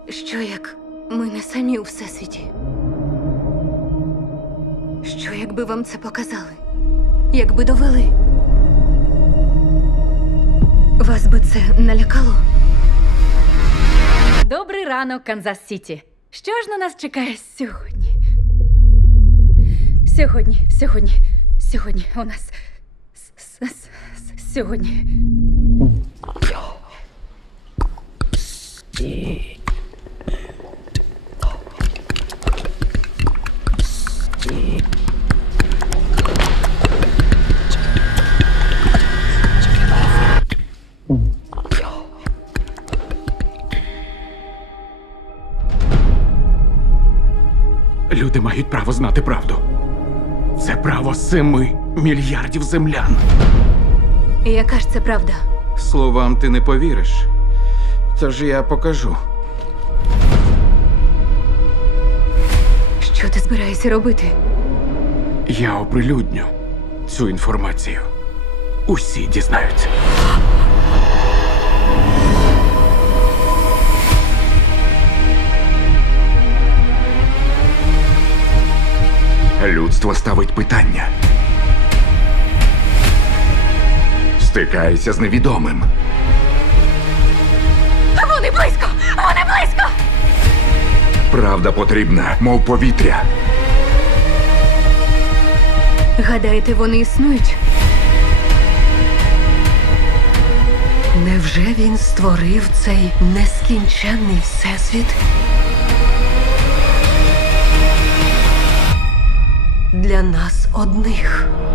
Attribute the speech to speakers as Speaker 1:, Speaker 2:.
Speaker 1: Що як ми не самі у всесвіті? Що якби вам це показали? Якби довели? Вас би це налякало?
Speaker 2: Добрий ранок, Канзас-Сіті. Що ж на нас чекає сьогодні? Сьогодні у нас... Сьогодні...
Speaker 3: Люди мають право знати правду. Це право 7 мільярдів землян.
Speaker 1: Яка ж це правда?
Speaker 3: Словам ти не повіриш. Тож я покажу.
Speaker 1: Що ти збираєшся робити?
Speaker 3: Я оприлюдню цю інформацію. Усі дізнаються.
Speaker 4: Людство ставить питання. Стикається з невідомим.
Speaker 1: Вони близько! Вони близько!
Speaker 4: Правда потрібна, мов повітря.
Speaker 1: Гадаєте, вони існують?
Speaker 5: Невже він створив цей нескінченний всесвіт? Для нас одних.